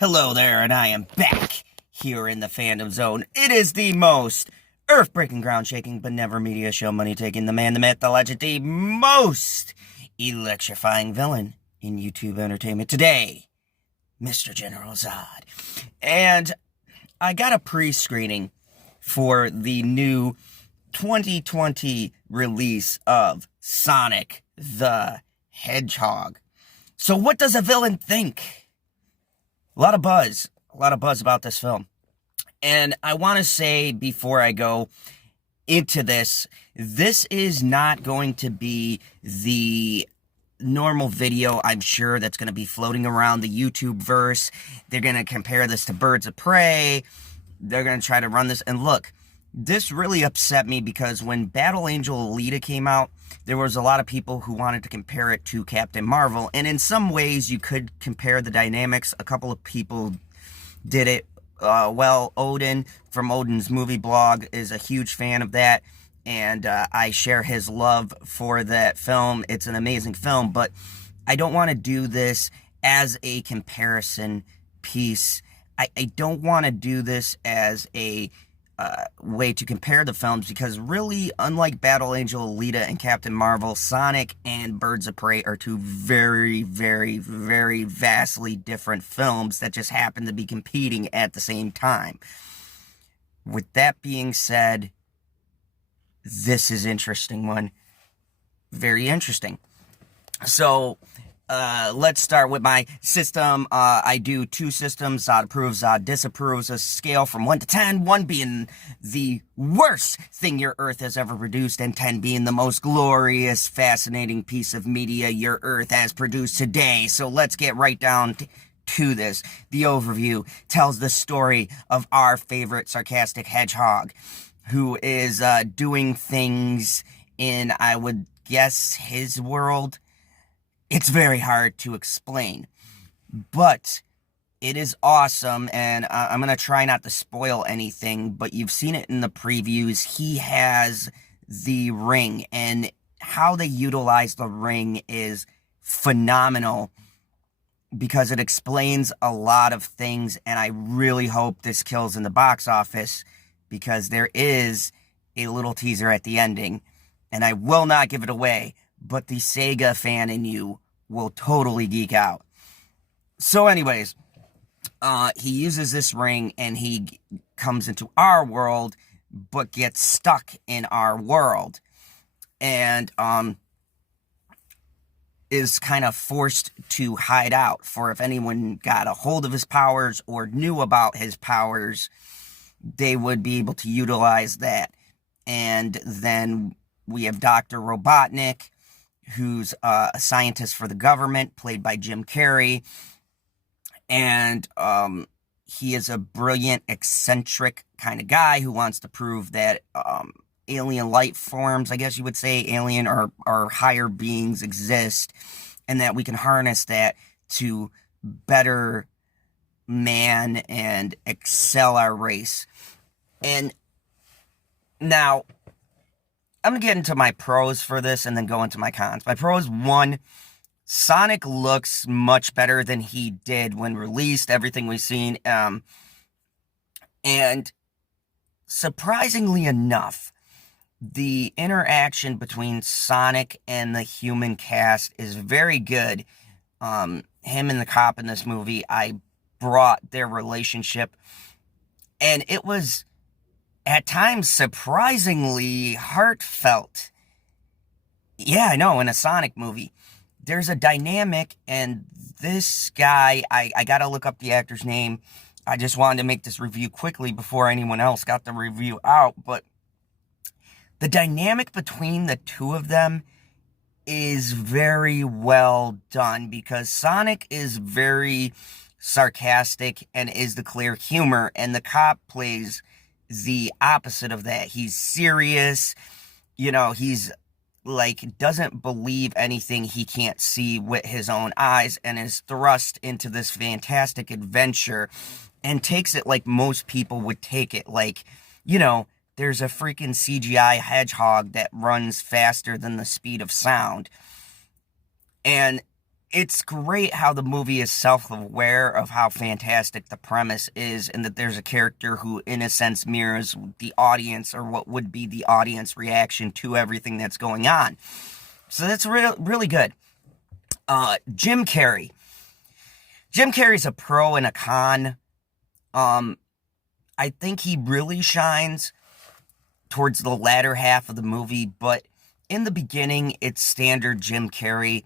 Hello there, and I am back here in the fandom zone. It is the most earth-breaking, ground-shaking, but never media show money-taking, the man, the myth, the legend, the most electrifying villain in YouTube entertainment today, Mr. General Zod. And I got a pre-screening for the new 2020 release of Sonic the Hedgehog. So what does a villain think? A lot of buzz about this film. And I want to say before I go into this is not going to be the normal video, I'm sure, that's going to be floating around the YouTube verse. They're going to compare this to Birds of Prey. They're going to try to run this. And look, this really upset me because when Battle Angel Alita came out, there was a lot of people who wanted to compare it to Captain Marvel. And in some ways, you could compare the dynamics. A couple of people did it. Odin from Odin's Movie Blog is a huge fan of that. And I share his love for that film. It's an amazing film. But I don't want to do this as a comparison piece. I don't want to do this as a way to compare the films, because really, unlike Battle Angel Alita and Captain Marvel, Sonic and Birds of Prey are two very, very, very vastly different films that just happen to be competing at the same time. With that being said, this is an interesting one. Very interesting. So, let's start with my system. I do two systems: Zod approves, Zod disapproves, a scale from 1 to 10, 1 being the worst thing your Earth has ever produced, and 10 being the most glorious, fascinating piece of media your Earth has produced today. So let's get right down to this. The overview tells the story of our favorite sarcastic hedgehog, who is doing things in, I would guess, his world. It's very hard to explain, but it is awesome, and I'm going to try not to spoil anything, but you've seen it in the previews. He has the ring, and how they utilize the ring is phenomenal because it explains a lot of things, and I really hope this kills in the box office because there is a little teaser at the ending, and I will not give it away, but the Sega fan in you will totally geek out. So anyways, he uses this ring and he comes into our world, but gets stuck in our world. And is kind of forced to hide out. For if anyone got a hold of his powers or knew about his powers, they would be able to utilize that. And then we have Dr. Robotnik, who's a scientist for the government, played by Jim Carrey. And he is a brilliant, eccentric kind of guy who wants to prove that alien life forms, I guess you would say, alien or higher beings exist, and that we can harness that to better man and excel our race. And now, I'm going to get into my pros for this and then go into my cons. My pros: 1, Sonic looks much better than he did when released, everything we've seen. And surprisingly enough, the interaction between Sonic and the human cast is very good. Him and the cop in this movie, I brought their relationship, and it was at times surprisingly heartfelt. Yeah, I know, in a Sonic movie. There's a dynamic, and this guy, I gotta look up the actor's name. I just wanted to make this review quickly before anyone else got the review out, but the dynamic between the two of them is very well done, because Sonic is very sarcastic and is the clear humor, and the cop plays the opposite of that. He's serious, he's like, doesn't believe anything he can't see with his own eyes, and is thrust into this fantastic adventure and takes it like most people would take it. Like, there's a freaking CGI hedgehog that runs faster than the speed of sound, and it's great how the movie is self-aware of how fantastic the premise is, and that there's a character who, in a sense, mirrors the audience, or what would be the audience reaction to everything that's going on. So that's really good. Jim Carrey. Jim Carrey's a pro and a con. I think he really shines towards the latter half of the movie, but in the beginning, it's standard Jim Carrey,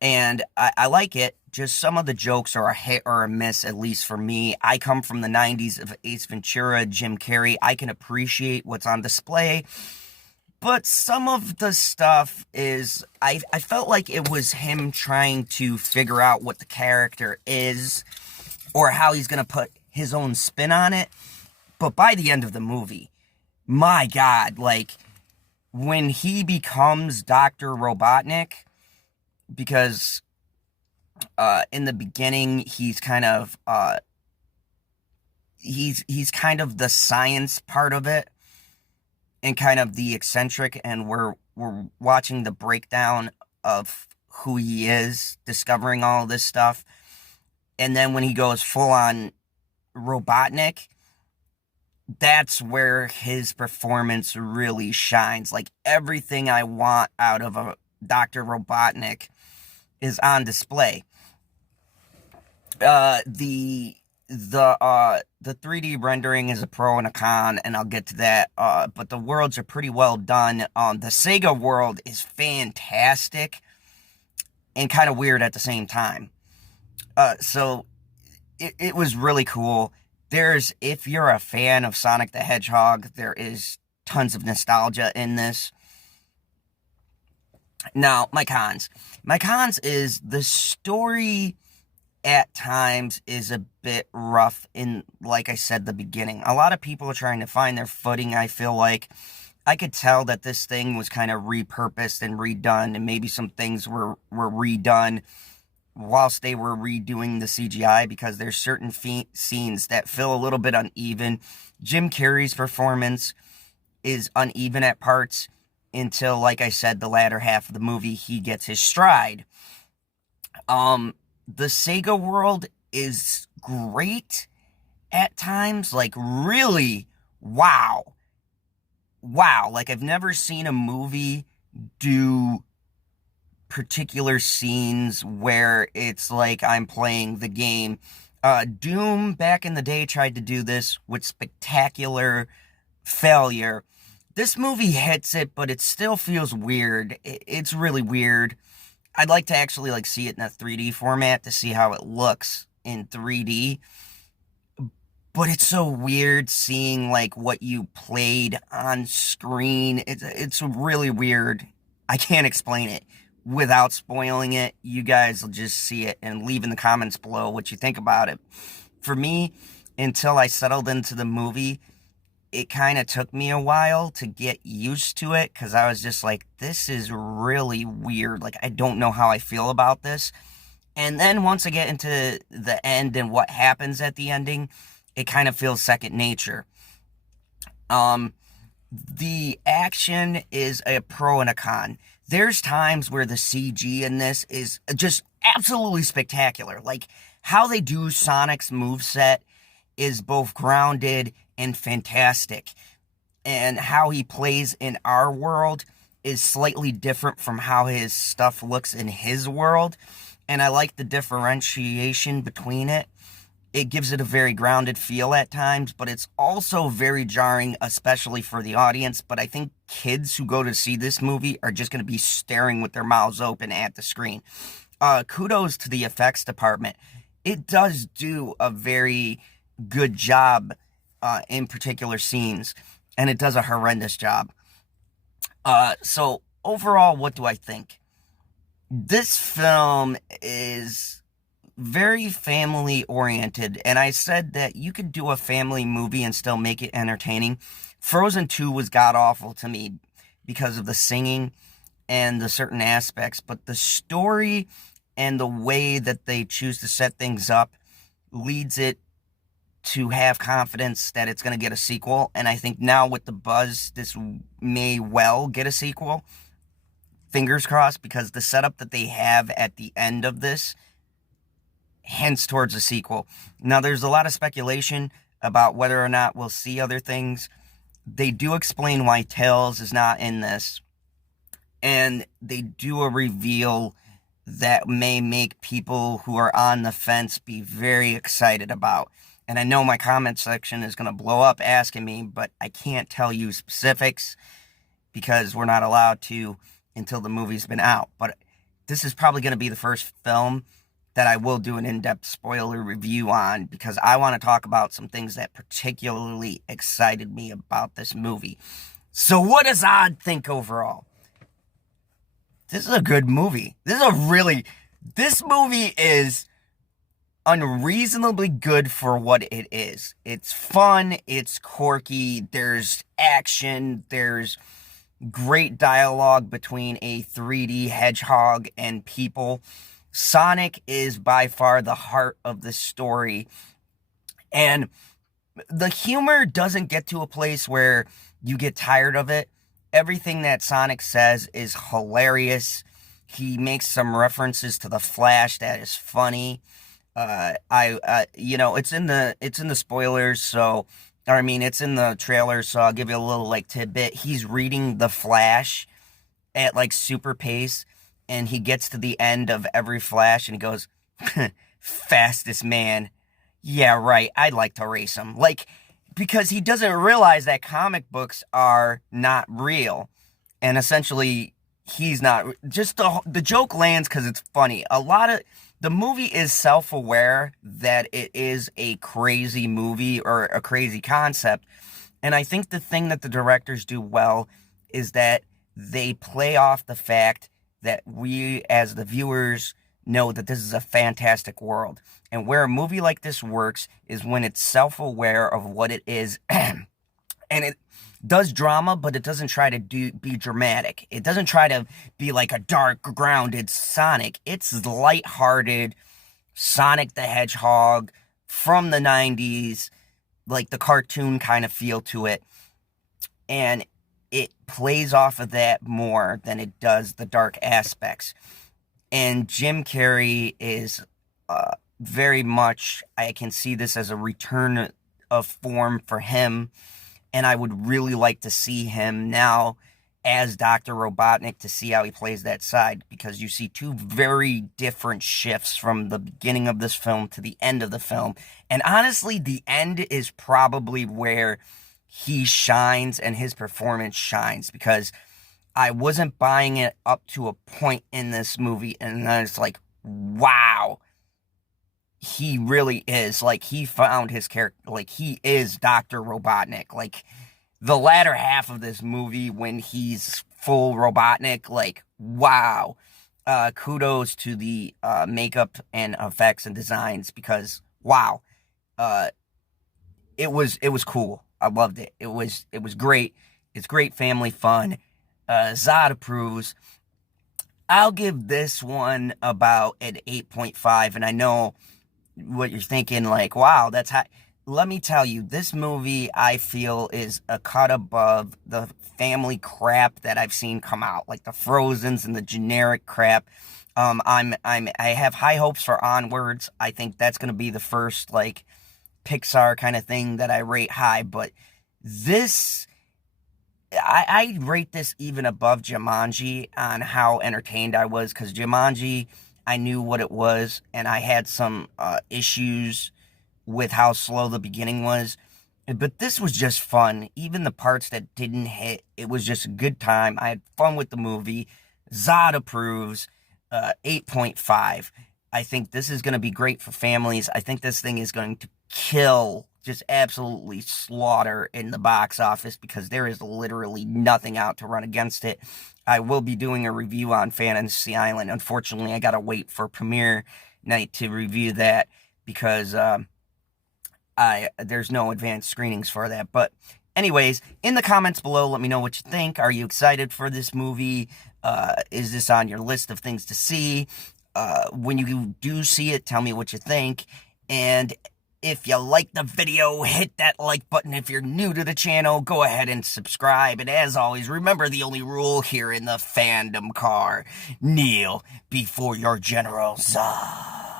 and I like it. Just some of the jokes are a hit or a miss, at least for me. I come from the 90s of Ace Ventura, Jim Carrey. I can appreciate what's on display, but some of the stuff is, I felt like it was him trying to figure out what the character is, or how he's going to put his own spin on it. But by the end of the movie, my God, like, when he becomes Dr. Robotnik, because in the beginning he's kind of he's kind of the science part of it, and kind of the eccentric, and we're watching the breakdown of who he is, discovering all this stuff. And then when he goes full on Robotnik, that's where his performance really shines. Like, everything I want out of a Dr. Robotnik is on display. The 3D rendering is a pro and a con, and I'll get to that. But the worlds are pretty well done. The Sega world is fantastic and kind of weird at the same time. So it was really cool. If you're a fan of Sonic the Hedgehog, there is tons of nostalgia in this. Now, my cons. My cons is the story at times is a bit rough in, like I said, the beginning. A lot of people are trying to find their footing, I feel like. I could tell that this thing was kind of repurposed and redone, and maybe some things were redone whilst they were redoing the CGI, because there's certain scenes that feel a little bit uneven. Jim Carrey's performance is uneven at parts until, like I said, the latter half of the movie, he gets his stride. The Sega world is great at times, like, really, wow. Like, I've never seen a movie do particular scenes where it's like I'm playing the game. Doom back in the day tried to do this with spectacular failure. This movie hits it, but it still feels weird. It's really weird. I'd like to actually like see it in a 3D format to see how it looks in 3D. But it's so weird seeing like what you played on screen. It's really weird. I can't explain it without spoiling it. You guys will just see it and leave in the comments below what you think about it. For me, until I settled into the movie, it kind of took me a while to get used to it, because I was just like, this is really weird. Like, I don't know how I feel about this. And then once I get into the end and what happens at the ending, it kind of feels second nature. The action is a pro and a con. There's times where the CG in this is just absolutely spectacular. Like, how they do Sonic's moveset is both grounded and fantastic. And how he plays in our world is slightly different from how his stuff looks in his world. And I like the differentiation between it. It gives it a very grounded feel at times, but it's also very jarring, especially for the audience. But I think kids who go to see this movie are just going to be staring with their mouths open at the screen. Kudos to the effects department. It does do a very good job in particular scenes, and it does a horrendous job. So overall, what do I think? This film is very family oriented, and I said that you could do a family movie and still make it entertaining. Frozen 2 was god awful to me because of the singing and the certain aspects, but the story and the way that they choose to set things up leads it to have confidence that it's going to get a sequel. And I think now with the buzz, this may well get a sequel. fingers crossed, because the setup that they have at the end of this hints towards a sequel. Now, there's a lot of speculation about whether or not we'll see other things. They do explain why Tails is not in this, and they do a reveal that may make people who are on the fence be very excited about. And I know my comment section is going to blow up asking me, but I can't tell you specifics because we're not allowed to until the movie's been out. But this is probably going to be the first film that I will do an in-depth spoiler review on, because I want to talk about some things that particularly excited me about this movie. So what does Odd think overall? This is a good movie. This movie is unreasonably good for what it is. It's fun, it's quirky, there's action, there's great dialogue between a 3D hedgehog and people. Sonic is by far the heart of the story, and the humor doesn't get to a place where you get tired of it. Everything that Sonic says is hilarious. He makes some references to the Flash that is funny. It's in the spoilers, so, or I mean, it's in the trailer, so I'll give you a little, like, tidbit. He's reading the Flash at, like, super pace, and he gets to the end of every Flash, and he goes, fastest man. Yeah, right, I'd like to race him. Like, because he doesn't realize that comic books are not real. And essentially, he's not. Just the joke lands because it's funny. The movie is self-aware that it is a crazy movie or a crazy concept. And I think the thing that the directors do well is that they play off the fact that we, as the viewers, know that this is a fantastic world. And where a movie like this works is when it's self-aware of what it is. And it does drama, but it doesn't try to be dramatic. It doesn't try to be like a dark, grounded Sonic. It's lighthearted Sonic the Hedgehog from the 90s, like the cartoon kind of feel to it. And it plays off of that more than it does the dark aspects. And Jim Carrey is very much, I can see this as a return of form for him. And I would really like to see him now as Dr. Robotnik, to see how he plays that side. Because you see two very different shifts from the beginning of this film to the end of the film. And honestly, the end is probably where he shines and his performance shines. Because I wasn't buying it up to a point in this movie. And then it's like, wow. He really is, like, he found his character, like, he is Dr. Robotnik. Like, the latter half of this movie, when he's full Robotnik, like, wow. Kudos to the makeup and effects and designs, because, wow. It was cool. I loved it. It was great. It's great family fun. Zod approves. I'll give this one about an 8.5, and I know what you're thinking, like, wow, that's high. Let me tell you, this movie, I feel, is a cut above the family crap that I've seen come out, like the Frozens and the generic crap. I have high hopes for Onwards. I think that's going to be the first, like, Pixar kind of thing that I rate high, but this, I rate this even above Jumanji on how entertained I was, because Jumanji, I knew what it was, and I had some issues with how slow the beginning was. But this was just fun. Even the parts that didn't hit, it was just a good time. I had fun with the movie. Zod approves. 8.5. I think this is going to be great for families. I think this thing is going to kill, just absolutely slaughter in the box office, because there is literally nothing out to run against it. I will be doing a review on Fantasy Island. Unfortunately, I gotta wait for premiere night to review that, because there's no advanced screenings for that. But anyways, in the comments below, let me know what you think. Are you excited for this movie? Is this on your list of things to see? When you do see it, tell me what you think. And If you like the video, hit that like button. If you're new to the channel, go ahead and subscribe. And as always, remember the only rule here in the fandom car. Kneel before your general Zod.